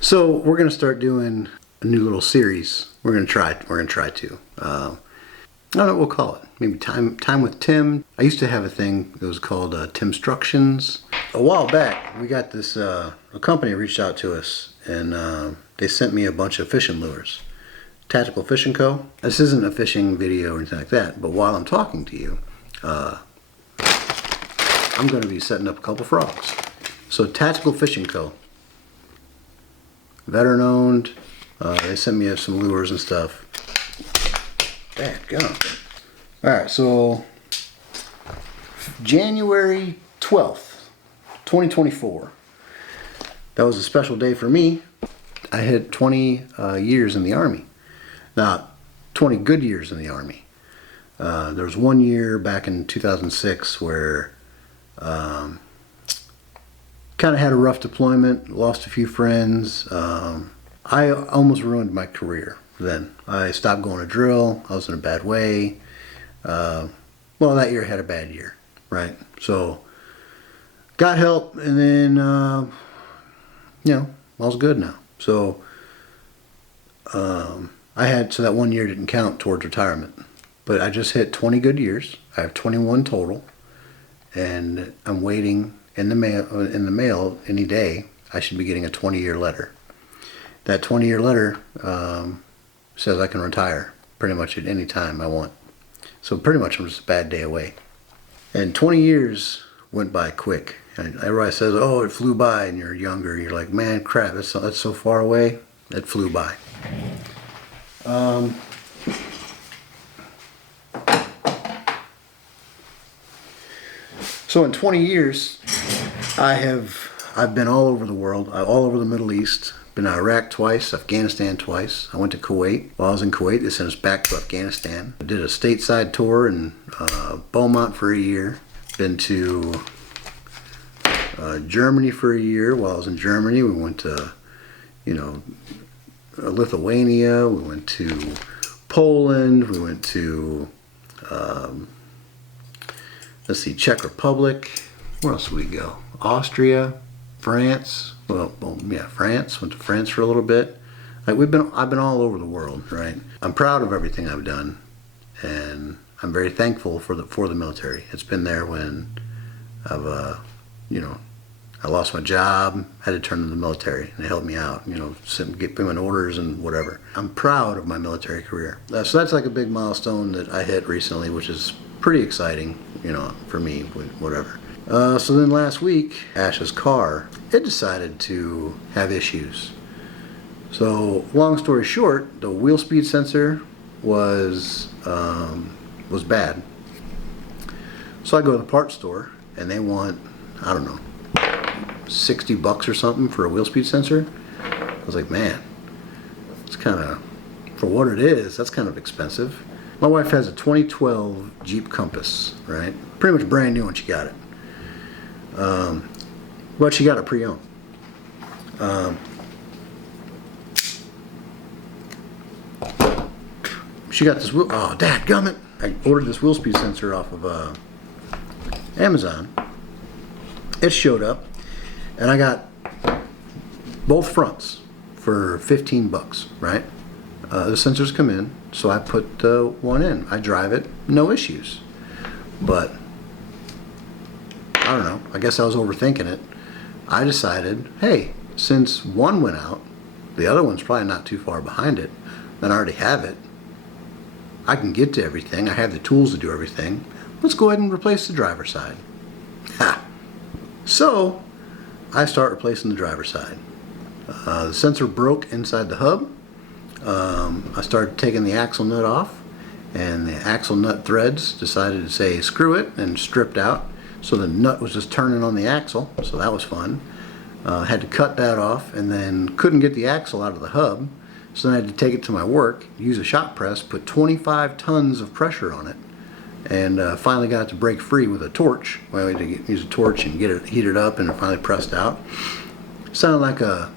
So we're gonna start doing a new little series. We're gonna try to. I don't know what we'll call it. Maybe time with Tim. I used to have a thing that was called Timstructions. A while back, we got this. A company reached out to us, and they sent me a bunch of fishing lures. Tactical Fishing Co. This isn't a fishing video or anything like that. But while I'm talking to you, I'm going to be setting up a couple frogs. So Tactical Fishing Co. Veteran owned. They sent me some lures and stuff. Dadgum. Alright, so January 12th, 2024. That was a special day for me. I hit 20 years in the Army. Now, 20 good years in the Army. There was 1 year back in 2006 where kind of had a rough deployment, lost a few friends. I almost ruined my career then. I stopped going to drill. I was in a bad way. Well, that year I had a bad year, right? So, got help, and then, all's good now. So, so that 1 year didn't count towards retirement. But I just hit 20 good years. I have 21 total, and I'm waiting in the mail any day. I should be getting a 20-year letter. That 20-year letter says I can retire pretty much at any time I want. So pretty much I'm just a bad day away. And 20 years went by quick. And everybody says, "Oh, it flew by," and you're younger. You're like, "Man, crap, that's so far away." It flew by. So in 20 years, I've been all over the world, all over the Middle East. Been to Iraq twice, Afghanistan twice. I went to Kuwait. While I was in Kuwait, they sent us back to Afghanistan. I did a stateside tour in Beaumont for a year. Been to Germany for a year. While I was in Germany, we went to, Lithuania. We went to Poland. We went to, Czech Republic. Where else did we go? Austria, France. France. Went to France for a little bit. I've been all over the world, right? I'm proud of everything I've done, and I'm very thankful for the military. It's been there when I lost my job, had to turn to the military, and they helped me out. Get me orders and whatever. I'm proud of my military career. So that's like a big milestone that I hit recently, which is pretty exciting, for me, whatever. So then last week, Ash's car, it decided to have issues. So long story short, the wheel speed sensor was bad. So I go to the parts store, and they want, I don't know, $60 or something for a wheel speed sensor. I was like, man, it's kind of, for what it is, that's kind of expensive. My wife has a 2012 Jeep Compass, right? Pretty much brand new when she got it. But she got it pre-owned. She got this wheel. Oh, dadgummit! I ordered this wheel speed sensor off of Amazon. It showed up, and I got both fronts for $15. Right? The sensors come in, so I put one in. I drive it, no issues. But I don't know. I guess I was overthinking it. I decided, hey, since one went out, the other one's probably not too far behind it, then I already have it. I can get to everything. I have the tools to do everything. Let's go ahead and replace the driver's side. Ha! So, I start replacing the driver's side. The sensor broke inside the hub. I started taking the axle nut off, and the axle nut threads decided to say screw it and stripped out. So the nut was just turning on the axle, so that was fun. Had to cut that off, and then couldn't get the axle out of the hub, so then I had to take it to my work, use a shop press, put 25 tons of pressure on it, and finally got it to break free with a torch. Well, we had to use a torch and get it heated up, and it finally pressed out. Sounded like a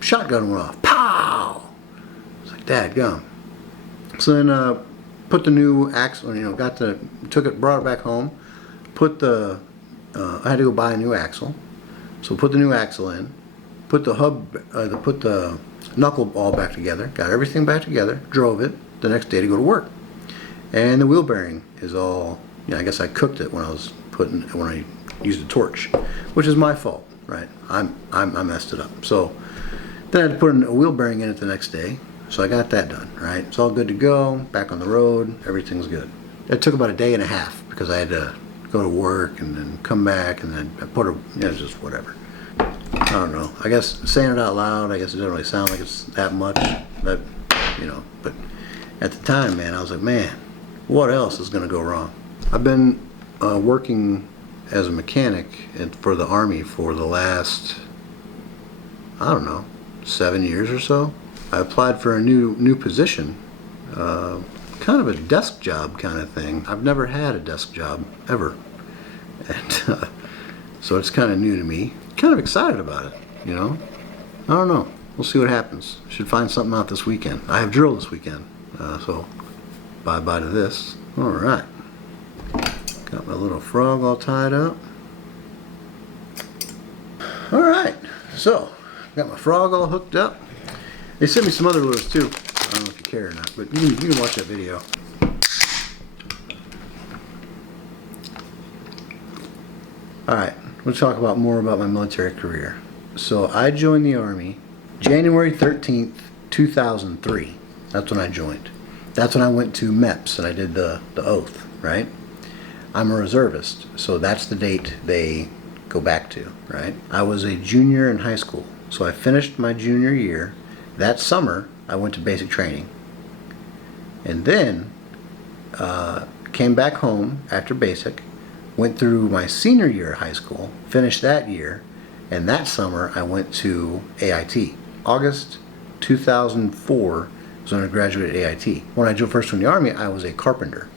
shotgun went off. Pow! It's like, dadgum. So then put the new axle, brought it back home. I had to go buy a new axle. So put the new axle in, put the knuckle all back together, got everything back together, drove it the next day to go to work. And the wheel bearing is all, I guess I cooked it when I used a torch, which is my fault, right? I messed it up. So then I had to put a wheel bearing in it the next day. So I got that done, right? It's all good to go, back on the road, everything's good. It took about a day and a half because I had to go to work and then come back and then it's just whatever. I don't know. I guess saying it out loud, I guess it doesn't really sound like it's that much, but at the time, man, I was like, man, what else is gonna go wrong? I've been working as a mechanic for the Army for the last, I don't know, 7 years or so. I applied for a new position, kind of a desk job kind of thing. I've never had a desk job ever, and so it's kind of new to me. Kind of excited about it, I don't know. We'll see what happens. Should find something out this weekend. I have drill this weekend, so bye to this. All right, got my little frog all tied up. All right, so got my frog all hooked up. They sent me some other lures too. I don't know if you care or not, but you can watch that video. Alright, we'll talk more about my military career. So I joined the Army January 13th, 2003. That's when I joined. That's when I went to MEPS and I did the oath, right? I'm a reservist, so that's the date they go back to, right? I was a junior in high school, so I finished my junior year. That summer, I went to basic training, and then came back home after basic, went through my senior year of high school, finished that year, and that summer I went to AIT. August 2004 was when I graduated AIT. When I first joined the Army, I was a carpenter,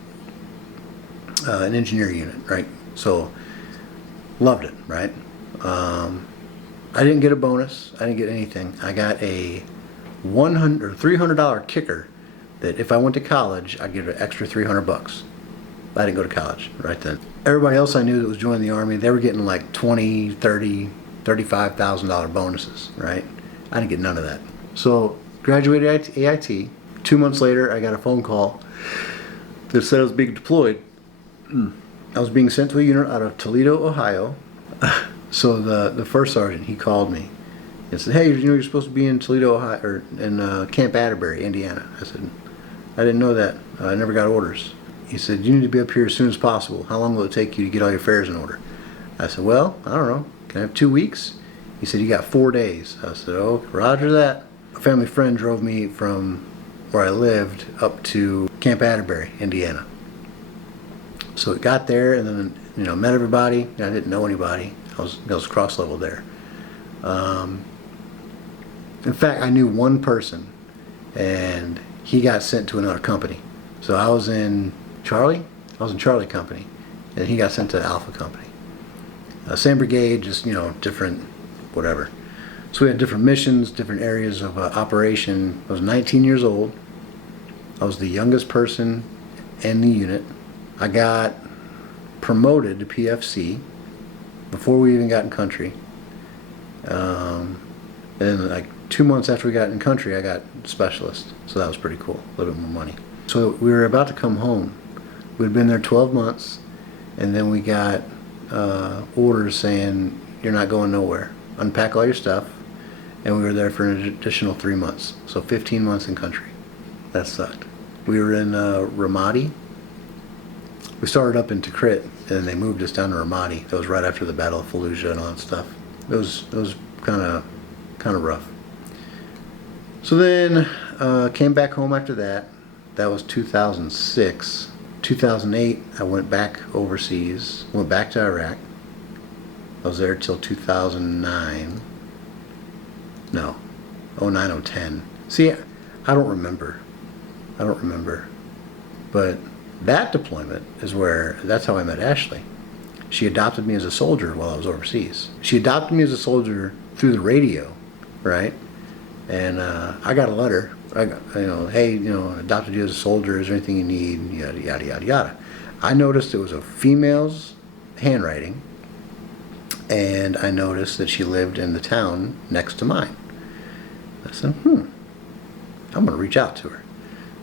an engineer unit, right? So, loved it, right? I didn't get a bonus. I didn't get anything. I got a $100 or $300 kicker that if I went to college, I'd get an extra $300. I didn't go to college right then. Everybody else I knew that was joining the Army, they were getting like $20,000, $30,000, $35,000 bonuses, right? I didn't get none of that. So graduated AIT. 2 months later, I got a phone call that said I was being deployed. I was being sent to a unit out of Toledo, Ohio. So the first sergeant, he called me and said, hey, you're supposed to be in Toledo, Ohio, or in Camp Atterbury, Indiana. I said, I didn't know that. I never got orders. He said, you need to be up here as soon as possible. How long will it take you to get all your affairs in order? I said, well, I don't know. Can I have 2 weeks? He said, you got 4 days. I said, oh, roger that. A family friend drove me from where I lived up to Camp Atterbury, Indiana. So it got there and then, met everybody. I didn't know anybody. I was cross-level there. In fact, I knew one person, and he got sent to another company. So I was in Charlie company, and he got sent to Alpha company. Same brigade, just different, whatever. So we had different missions, different areas of operation. I was 19 years old. I was the youngest person in the unit. I got promoted to PFC before we even got in country. And like 2 months after we got in country, I got specialist. So that was pretty cool, a little bit more money. So we were about to come home. We'd been there 12 months, and then we got orders saying, you're not going nowhere. Unpack all your stuff. And we were there for an additional 3 months. So 15 months in country. That sucked. We were in Ramadi. We started up in Tikrit, and they moved us down to Ramadi. That was right after the Battle of Fallujah and all that stuff. It was kind of rough. So then came back home after that. That was 2006. 2008, I went back overseas. Went back to Iraq. I was there till 2009. No, 09, 010. See, I don't remember. But that deployment is that's how I met Ashley. She adopted me as a soldier while I was overseas. She adopted me as a soldier through the radio, right? And I got a letter. I got, hey, adopted you as a soldier. Is there anything you need? Yada, yada, yada, yada. I noticed it was a female's handwriting, and I noticed that she lived in the town next to mine. I said, I'm gonna reach out to her.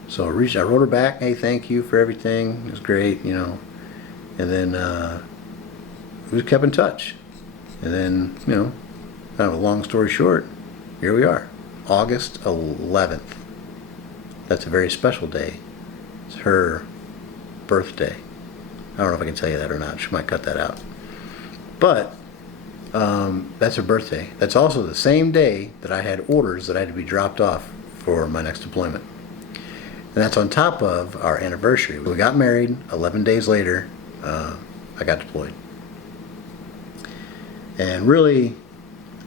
So I wrote her back, hey, thank you for everything, it was great, you know. And then we kept in touch. And then, you know, kind of a long story short, here we are, August 11th. That's a very special day. It's her birthday. I don't know if I can tell you that or not. She might cut that out. But that's her birthday. That's also the same day that I had orders that I had to be dropped off for my next deployment. And that's on top of our anniversary. We got married. 11 days later, I got deployed. And really,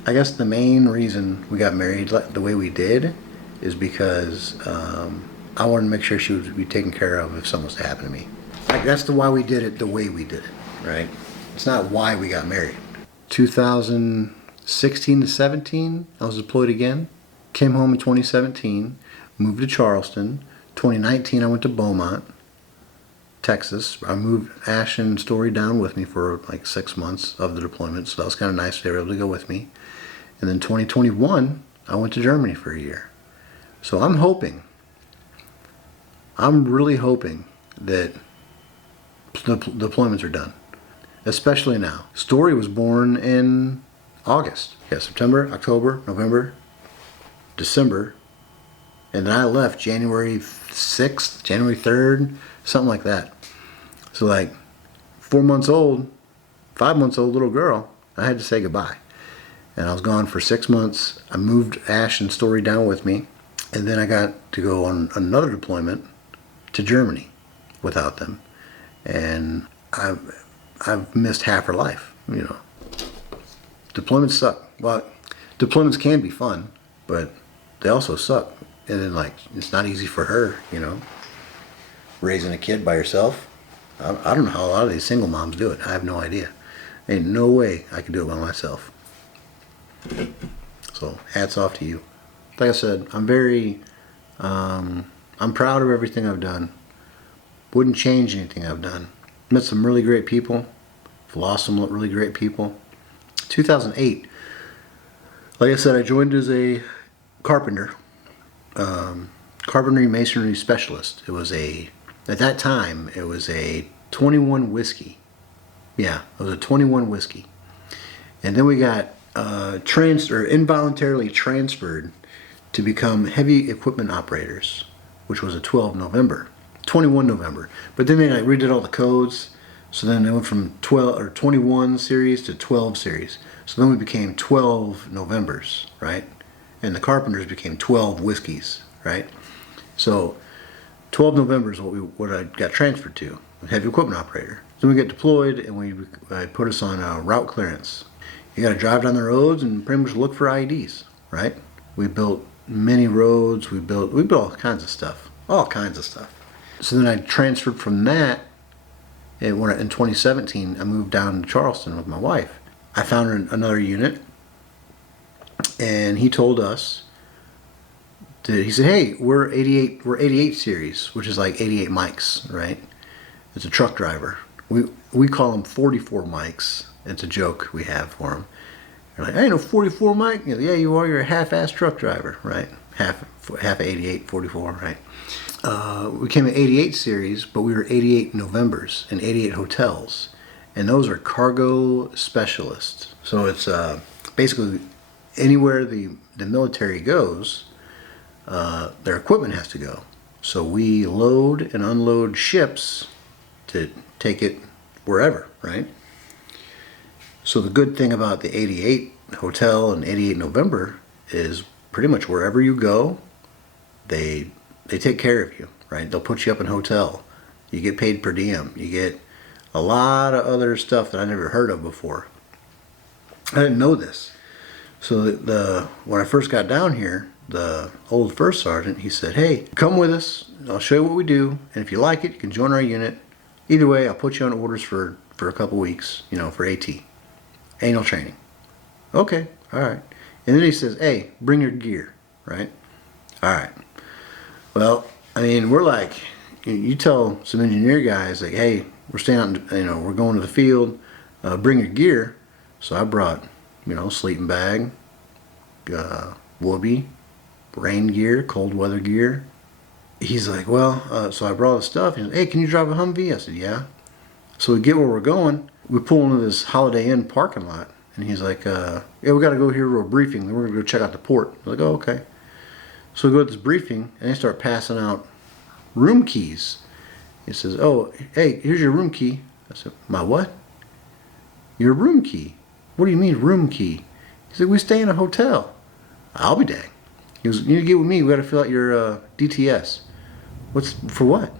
I guess the main reason we got married the way we did is because I wanted to make sure she would be taken care of if something was to happen to me. Like, that's why we did it the way we did it, right? It's not why we got married. 2016 to 17, I was deployed again. Came home in 2017, moved to Charleston. 2019, I went to Beaumont, Texas. I moved Ash and Story down with me for like 6 months of the deployment, so that was kind of nice. They were able to go with me. And then 2021, I went to Germany for a year. So I'm really hoping that the deployments are done, especially now. Story was born in August. Yeah, September, October, November, December, and then I left January 6th, January 3rd, something like that. So like 4 months old, 5 months old little girl, I had to say goodbye. And I was gone for 6 months. I moved Ash and Story down with me, and then I got to go on another deployment to Germany without them. And I've missed half her life, you know. Deployments suck. Well, deployments can be fun, but they also suck. And then, like, it's not easy for her, you know, raising a kid by herself. I don't know how a lot of these single moms do it. I have no idea. Ain't no way I could do it by myself. So, hats off to you. Like I said, I'm proud of everything I've done. Wouldn't change anything I've done. Met some really great people. Lost some really great people. 2008, like I said, I joined as a carpenter. Carpentry masonry specialist. It was at that time, it was a 21 whiskey. Yeah, it was a 21 whiskey. And then we got involuntarily transferred to become heavy equipment operators, which was a 21 November. But then they like redid all the codes, so then they went from 21 series to 12 series. So then we became 12 Novembers, right? And the carpenters became 12 whiskeys, right? So 12 November is what I got transferred to, heavy equipment operator. Then we get deployed, and I put us on a route clearance. You got to drive down the roads and pretty much look for IEDs, right? We built many roads. We built all kinds of stuff, So then I transferred from that. In 2017, I moved down to Charleston with my wife. I found another unit, and he told us that he said, "Hey, we're 88 series, which is like 88 mics, right? It's a truck driver. We call them 44 mics. It's a joke we have for him. They're like, I ain't no 44 mic. Yeah, you are. You're a half-ass truck driver, right? Half 88, 44, right? We came at 88 series, but we were 88 Novembers and 88 hotels, and those are cargo specialists. So it's basically anywhere the military goes, their equipment has to go. So we load and unload ships to take it wherever, right? So the good thing about the 88 hotel and 88 November is pretty much wherever you go, they take care of you, right? They'll put you up in a hotel. You get paid per diem. You get a lot of other stuff that I never heard of before. I didn't know this. So when I first got down here, the old first sergeant, he said, hey, come with us. I'll show you what we do. And if you like it, you can join our unit. Either way, I'll put you on orders for a couple weeks, for AT. Annual training. Okay, all right. And then he says, hey, bring your gear, right? All right. Well, I mean, we're like, you tell some engineer guys, like, hey, we're staying out, we're going to the field, bring your gear. So I brought, sleeping bag, whoopee, rain gear, cold weather gear. He's like, well, so I brought all the stuff. He's like, hey, can you drive a Humvee? I said, yeah. So we get where we're going. We pull into this Holiday Inn parking lot. And he's like, yeah, we got to go here to a briefing. Then we're going to go check out the port. I'm like, oh, okay. So we go to this briefing, and they start passing out room keys. He says, oh, hey, here's your room key. I said, my what? Your room key. What do you mean room key? He said, we stay in a hotel. I'll be dang. He goes, you need to get with me. We got to fill out your DTS. What's for what?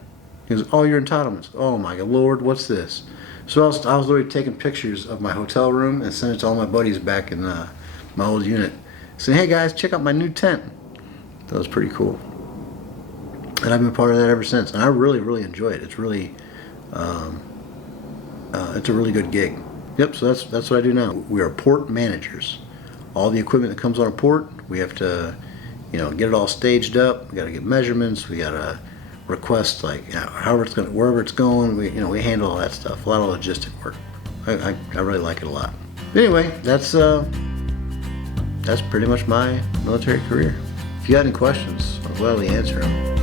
He goes, all your entitlements. Oh my God, Lord, what's this? So I was literally taking pictures of my hotel room and sending it to all my buddies back in my old unit. Saying, hey guys, check out my new tent. That was pretty cool. And I've been part of that ever since. And I really, really enjoy it. It's really, it's a really good gig. Yep, so that's what I do now. We are port managers. All the equipment that comes on a port, we have to, get it all staged up. We got to get measurements. We got to request wherever it's going. We handle all that stuff. A lot of logistic work. I really like it a lot. But anyway, that's pretty much my military career. If you got any questions, I'll gladly answer them.